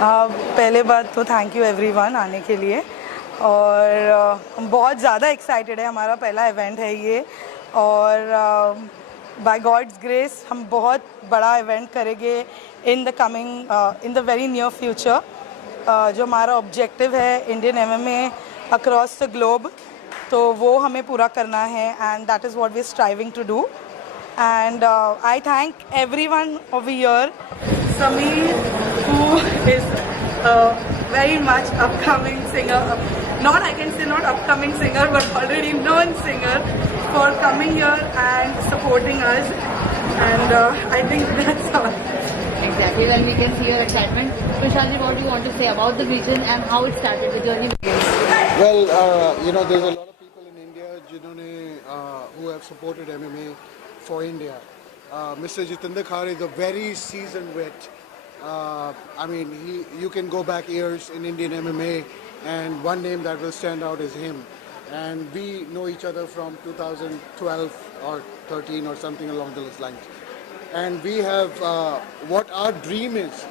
पहले बात तो थैंक यू एवरीवन आने के लिए और हम बहुत ज़्यादा एक्साइटेड है। हमारा पहला इवेंट है ये और बाय गॉड्स ग्रेस हम बहुत बड़ा इवेंट करेंगे in the very near future. जो हमारा ऑब्जेक्टिव है Indian MMA across the globe, तो वो हमें पूरा करना है and that is what we are striving to do. And I thank everyone over here. Sameer, who is a very much upcoming singer, I can say not upcoming singer, but already known singer, for coming here and supporting us. And I think that's all. Exactly, and we can see your excitement. Vishal, what do you want to say about the vision and how it started, the journey begins? Well, there's a lot of people in India who have supported MMA for India. Mr. Jitendra Khare is a very seasoned vet. You can go back years in Indian MMA, and one name that will stand out is him. And we know each other from 2012 or 13 or something along those lines. And we have what our dream is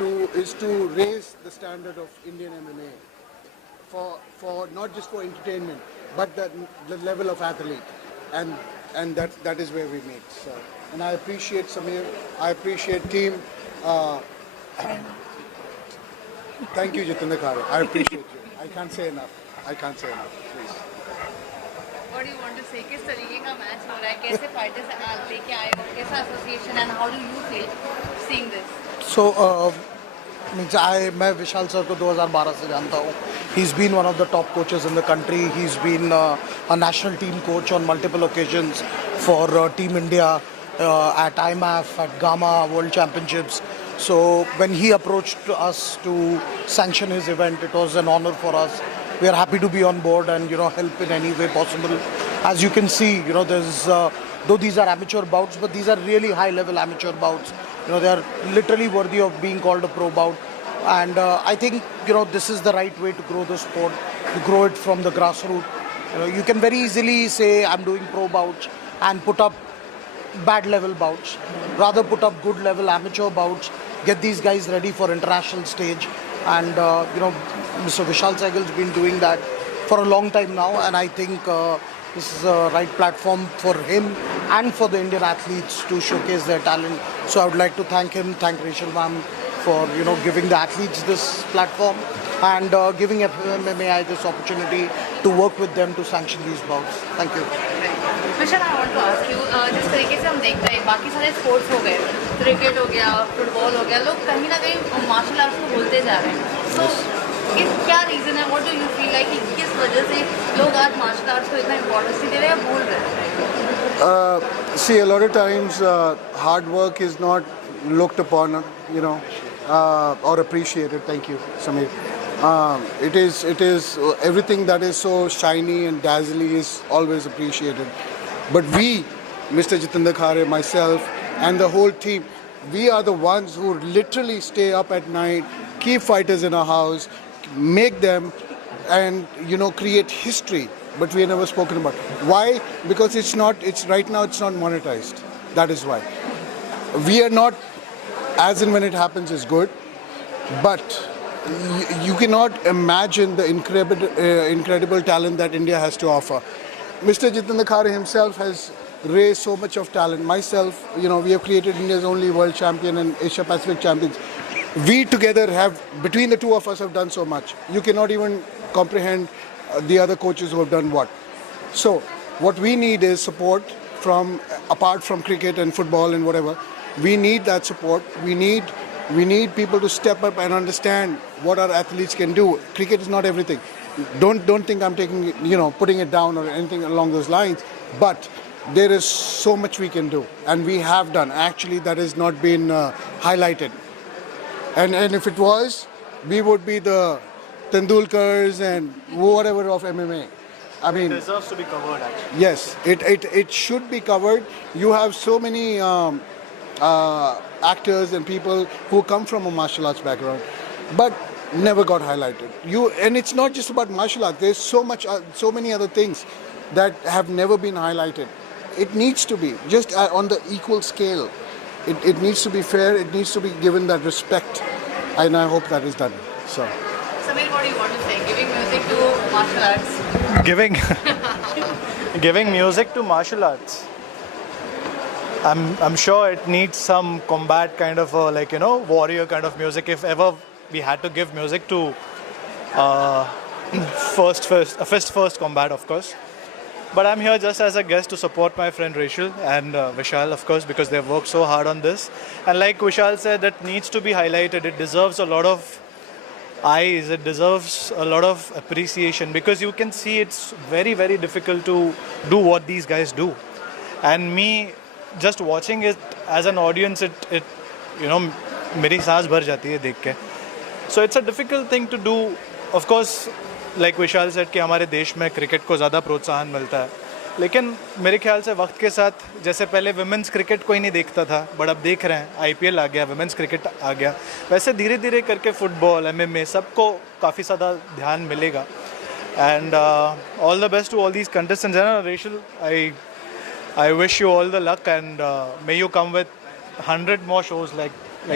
to raise the standard of Indian MMA for not just for entertainment, but the level of athlete. And that is where we meet. So, and I appreciate Sameer. I appreciate team. Thank you, Jitendra Khare. I appreciate you. I can't say enough. Please. What do you want to say? किस तरीके का match हो रहा है? कैसे fighters लेके आए हो? कैसा association and how do you feel seeing this? So, मैं विशाल सर को 2012 से जानता हूँ. He's been one of the top coaches in the country. He's been a national team coach on multiple occasions for Team India at IMAF, at Gamma World Championships. So when he approached us to sanction his event, it was an honor for us. We are happy to be on board and help in any way possible. As you can see, there's though these are amateur bouts, but these are really high-level amateur bouts. They are literally worthy of being called a pro bout. And I think this is the right way to grow the sport, to grow it from the grassroots. You can very easily say I'm doing pro bouts and put up bad level bouts. Rather put up good level amateur bouts, get these guys ready for international stage. And Mr. Vishal Seigell's been doing that for a long time now, and I think this is a right platform for him and for the Indian athletes to showcase their talent. So I would like to thank him, thank Rachael ma'am for giving the athletes this platform and giving MMA this opportunity to work with them to sanction these bouts. Thank you. Vishal, I want to ask you, जिस तरीके से हम देखते हैं बाकी सारे sports हो गए, क्रिकेट हो गया, फुटबॉल हो गया, लोग कहीं ना कहीं मार्शल आर्ट्स को भूलते जा रहे हैं. तो क्या रीज़न है? What do you feel like किस वजह से लोग आज मार्शल आर्ट्स को इतना इम्पोर्टेंस दे रहे हैं या भूल रहे हैं? See, a lot of times hard work is not looked upon, or appreciated. Thank you, Sameer. It is everything that is so shiny and dazzling is always appreciated. But we, Mr. Jitendra Khare, myself, and the whole team, we are the ones who literally stay up at night, keep fighters in our house, make them, and create history. But we are never spoken about. Why? Because right now it's not monetized. That is why. We are not, as in when it happens is good, but you cannot imagine the incredible talent that India has to offer. Mr. Jitendra Khare himself has raised so much of talent. Myself, we have created India's only world champion and Asia Pacific champions. We together have, between the two of us, have done so much. You cannot even comprehend the other coaches who have done what. So, what we need is support apart from cricket and football and whatever. We need that support. We need people to step up and understand what our athletes can do. Cricket is not everything. Don't think I'm putting it down or anything along those lines. But there is so much we can do, and we have done. Actually, that has not been highlighted. And if it was, we would be the Tendulkars and whatever of MMA. It deserves to be covered, actually. Yes, it should be covered. You have so many actors and people who come from a martial arts background, but never got highlighted. And it's not just about martial arts. There's so many other things that have never been highlighted. It needs to be just on the equal scale. It needs to be fair. It needs to be given that respect. and I hope that is done. So. Samir, what do you want to say? Giving music to martial arts. Giving music to martial arts. I'm sure it needs some combat kind of warrior kind of music. If ever we had to give music to fist first combat, of course. But I'm here just as a guest to support my friend Rachael and Vishal, of course, because they've worked so hard on this. And like Vishal said, that needs to be highlighted. It deserves a lot of eyes. It deserves a lot of appreciation, because you can see it's very, very difficult to do what these guys do. And me just watching it as an audience, it मेरी सांस भर जाती है देख के. So it's a difficult thing to do. Of course, like Vishal said कि हमारे देश में क्रिकेट को ज़्यादा प्रोत्साहन मिलता है, लेकिन मेरे ख्याल से वक्त के साथ, जैसे पहले विमेंस क्रिकेट कोई नहीं देखता था, बट अब देख रहे हैं, IPL आ गया, विमेंस क्रिकेट आ गया, वैसे धीरे धीरे करके फुटबॉल, MMA सबको काफ़ी ज़्यादा ध्यान मिलेगा. And all the best to all these contestants. And Rachael, I wish you all the luck, and may you come with 100 more shows like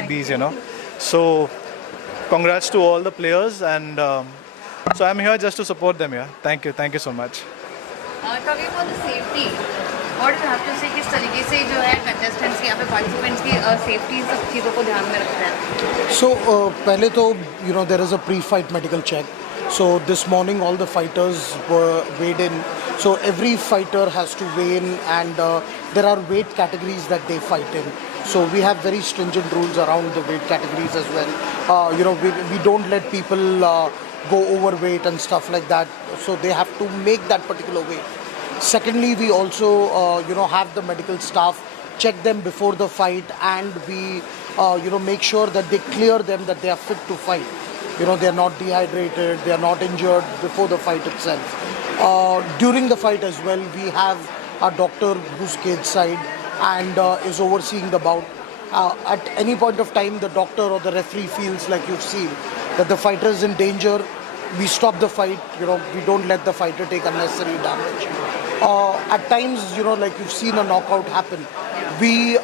these, So congrats to all the players, and so I'm here just to support them. Thank you so much. Talking about the safety, what do you have to say? किस तरीके से जो है contestants की, यहाँ पे participants की safety सब चीज़ों को ध्यान में रखना है? So पहले तो there is a pre-fight medical check. So this morning all the fighters were weighed in. So every fighter has to weigh in, and there are weight categories that they fight in. So we have very stringent rules around the weight categories as well. We don't let people go overweight and stuff like that. So they have to make that particular weight. Secondly, we also have the medical staff check them before the fight, and we make sure that they clear them, that they are fit to fight. They are not dehydrated, they are not injured before the fight itself. During the fight as well, we have a doctor who's cage side and is overseeing the bout. At any point of time, the doctor or the referee feels, like you've seen, that the fighter is in danger, we stop the fight. We don't let the fighter take unnecessary damage. At times, like you've seen a knockout happen, we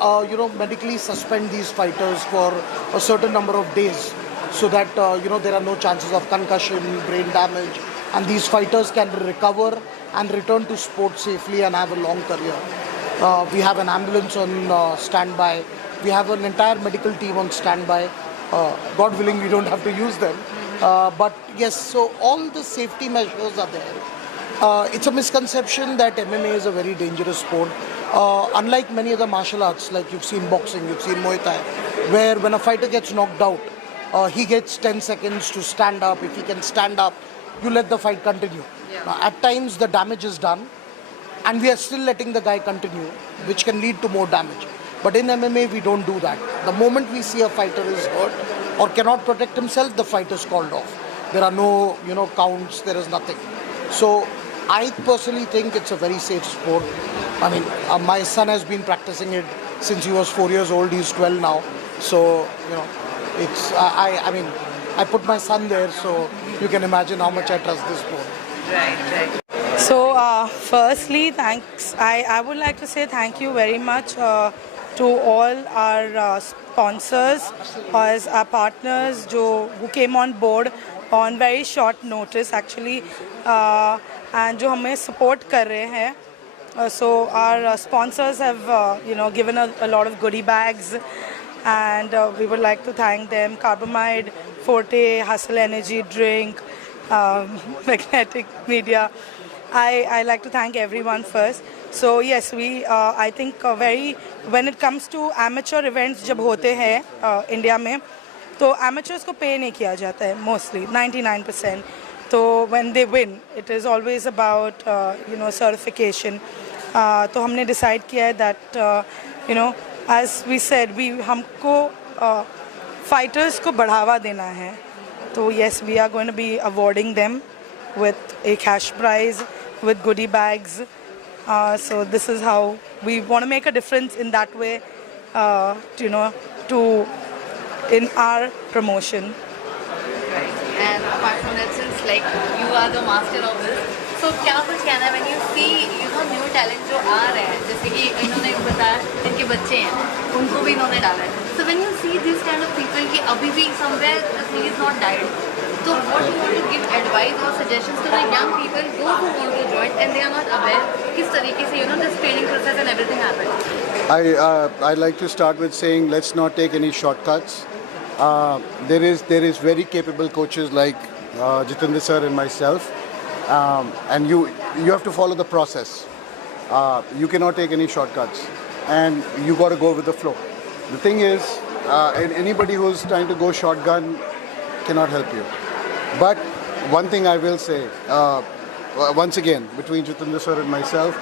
medically suspend these fighters for a certain number of days, so that there are no chances of concussion, brain damage, and these fighters can recover and return to sport safely and have a long career. We have an ambulance on standby. We have an entire medical team on standby. God willing, we don't have to use them. But yes, so all the safety measures are there. It's a misconception that MMA is a very dangerous sport. Unlike many other martial arts, like you've seen boxing, you've seen Muay Thai, where when a fighter gets knocked out, he gets 10 seconds to stand up. If he can stand up, you let the fight continue. Yeah. At times the damage is done, and we are still letting the guy continue, which can lead to more damage. But in MMA, we don't do that. The moment we see a fighter is hurt or cannot protect himself, the fight is called off. There are no, counts, there is nothing. So I personally think it's a very safe sport. I mean, my son has been practicing it since he was 4 years old. He's 12 now. So, it's, I put my son there, so you can imagine how much I trust this sport. Right. So, firstly, thanks. I would like to say thank you very much to all our sponsors, as our partners who came on board on very short notice actually, and जो हमें support कर रहे हैं. So our sponsors have given a lot of goodie bags, and we would like to thank them. Carbamide, Forte, Hustle Energy Drink, Magnetic Media. I like to thank everyone first. So yes, we I think when it comes to amateur events जब होते हैं India में, तो amateurs को pay नहीं किया जाता है mostly 99%. So when they win, it is always about certification. तो हमने decide किया है that as we said, हमको fighters को बढ़ावा देना है. So yes, we are going to be awarding them with a cash prize, with goodie bags. So this is how we want to make a difference in that way, in our promotion. Right. And apart from that, since you are the master of this, So क्या कुछ कहना है when you see new talent जो आ रहे हैं, जैसे कि इन्होंने बताया इनके बच्चे हैं, उनको भी इन्होंने डाला है. So when you see this kind of people कि अभी भी somewhere the thing is not died, so what do you want to give advice or suggestions to the young people who want to join and they are not aware किस तरीके से this training process and everything happens? I'd like to start with saying let's not take any shortcuts. There is very capable coaches like Jitendra sir and myself, and you have to follow the process. You cannot take any shortcuts, and you got to go with the flow. The thing is, anybody who's trying to go shotgun cannot help you. But one thing I will say, once again, between Jitendra sir and myself,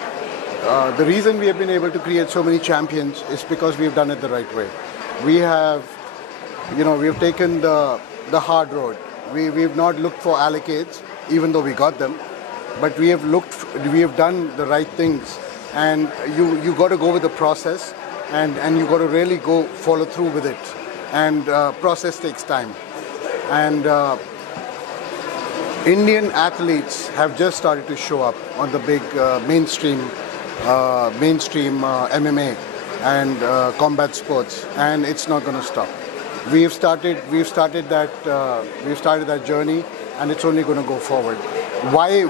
the reason we have been able to create so many champions is because we've done it the right way. We have taken the hard road. We've not looked for allocates, even though we got them, but we have done the right things. And you got to go with the process, and you got to really go follow through with it. And process takes time. And Indian athletes have just started to show up on the big mainstream MMA and combat sports, and it's not going to stop. We've started that journey, and it's only going to go forward. Why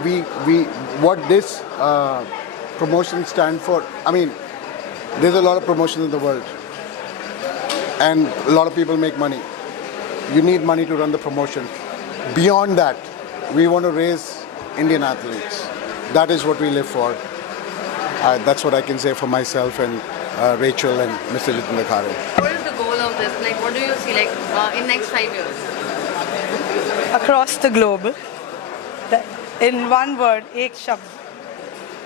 what this promotion stand for? I mean, there's a lot of promotions in the world, and a lot of people make money. You need money to run the promotion. Beyond that, we want to raise Indian athletes. That is what we live for. That's what I can say for myself and Rachael and Mr. Jitendra. What is the goal of this? Like, what do you see in next 5 years? Across the globe, in one word, एक शब्द,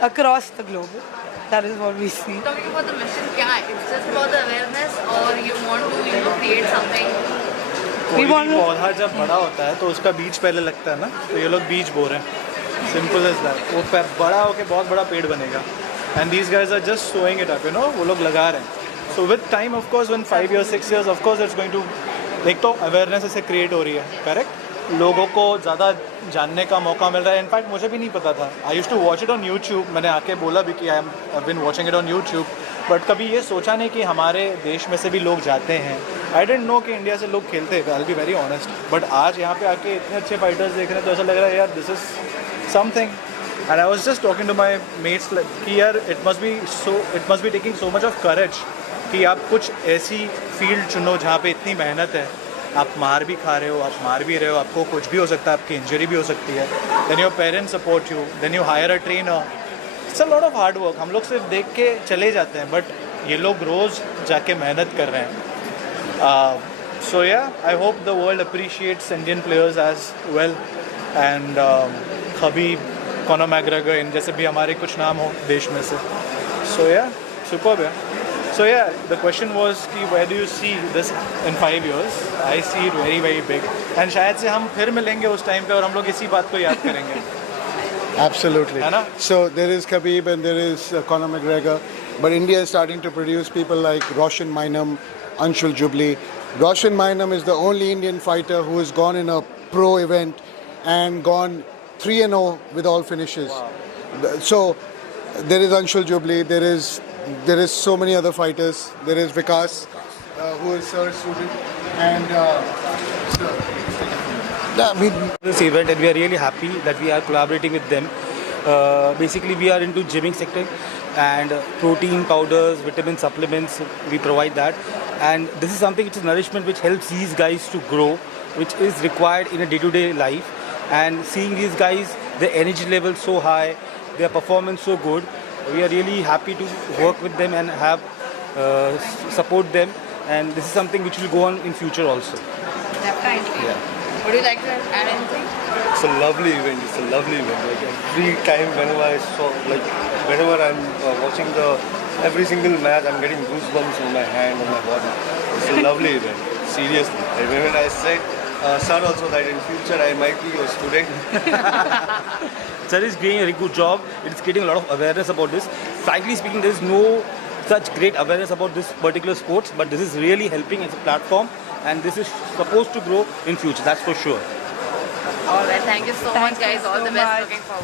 across the globe. That is what we see. Talking about the mission, क्या है? It's just about the awareness, or you want to create something? कोई भी पौधा जब बड़ा होता है तो उसका बीज पहले लगता है ना, तो ये लोग बीज बो रहे हैं. Simple as that. वो बड़ा होके बहुत बड़ा पेड़ बनेगा. And these guys are just sowing it up, वो लोग लगा रहे हैं. So with time, of course, when 5 years, 6 years, of course, it's going to, एक तो awareness ऐसे create हो रही है, correct? लोगों को ज़्यादा जानने का मौका मिल रहा है. इनफैक्ट मुझे भी नहीं पता था. I used to watch it on YouTube. मैंने आके बोला भी कि I've been watching it on YouTube. But कभी ये सोचा नहीं कि हमारे देश में से भी लोग जाते हैं. I didn't know कि इंडिया से लोग खेलते हैं. I'll be very honest. But आज यहाँ पे आके इतने अच्छे फाइटर्स देख रहे हैं तो ऐसा लग रहा है यार this is something. And I was just talking to my mates कि यार it must be taking so much of courage कि आप कुछ ऐसी फील्ड चुनो जहाँ पे इतनी मेहनत है. आप मार भी खा रहे हो, आप मार भी रहे हो, आपको कुछ भी हो सकता है, आपकी इंजरी भी हो सकती है. Then your parents support you, then you hire a trainer. It's a lot of hard work. हम लोग सिर्फ देख के चले जाते हैं, बट ये लोग रोज़ जाके मेहनत कर रहे हैं. So yeah I hope the world appreciates Indian players as well. And Khabib, Conor McGregor, इन जैसे भी हमारे कुछ नाम हो देश में से. सो या सुपर्ब है. So yeah, the question was कि where do you see this in 5 years? I see it very very big. And शायद से हम फिर मिलेंगे उस टाइम पे और हम लोग इसी बात को याद करेंगे. Absolutely. है ना? So there is Khabib and there is Conor McGregor, but India is starting to produce people like Roshan Mainam, Anshul Jubli. Roshan Mainam is the only Indian fighter who has gone in a pro event and gone 3-0 with all finishes. Wow. So there is Anshul Jubli, there is so many other fighters. There is Vikas, who is Sir's student, and this event, and we are really happy that we are collaborating with them. Basically, we are into gymming sector, and protein powders, vitamin supplements, we provide that. And this is something which is nourishment which helps these guys to grow, which is required in a day-to-day life. And seeing these guys, their energy level so high, their performance so good, we are really happy to work with them and have support them. And this is something which will go on in future also. Definitely. Yeah. Would you like to add anything? It's a lovely event. It's a lovely event. Like every time, whenever I'm watching every single match, I'm getting goosebumps on my hand, on my body. It's a lovely event. Seriously. And when I said, sir, also that in future I might be your student. Sir is doing a very good job. It's creating a lot of awareness about this. Frankly speaking, there is no such great awareness about this particular sports, but this is really helping as a platform, and this is supposed to grow in future. That's for sure. All right. Thank you so much, guys. All the best. Looking forward.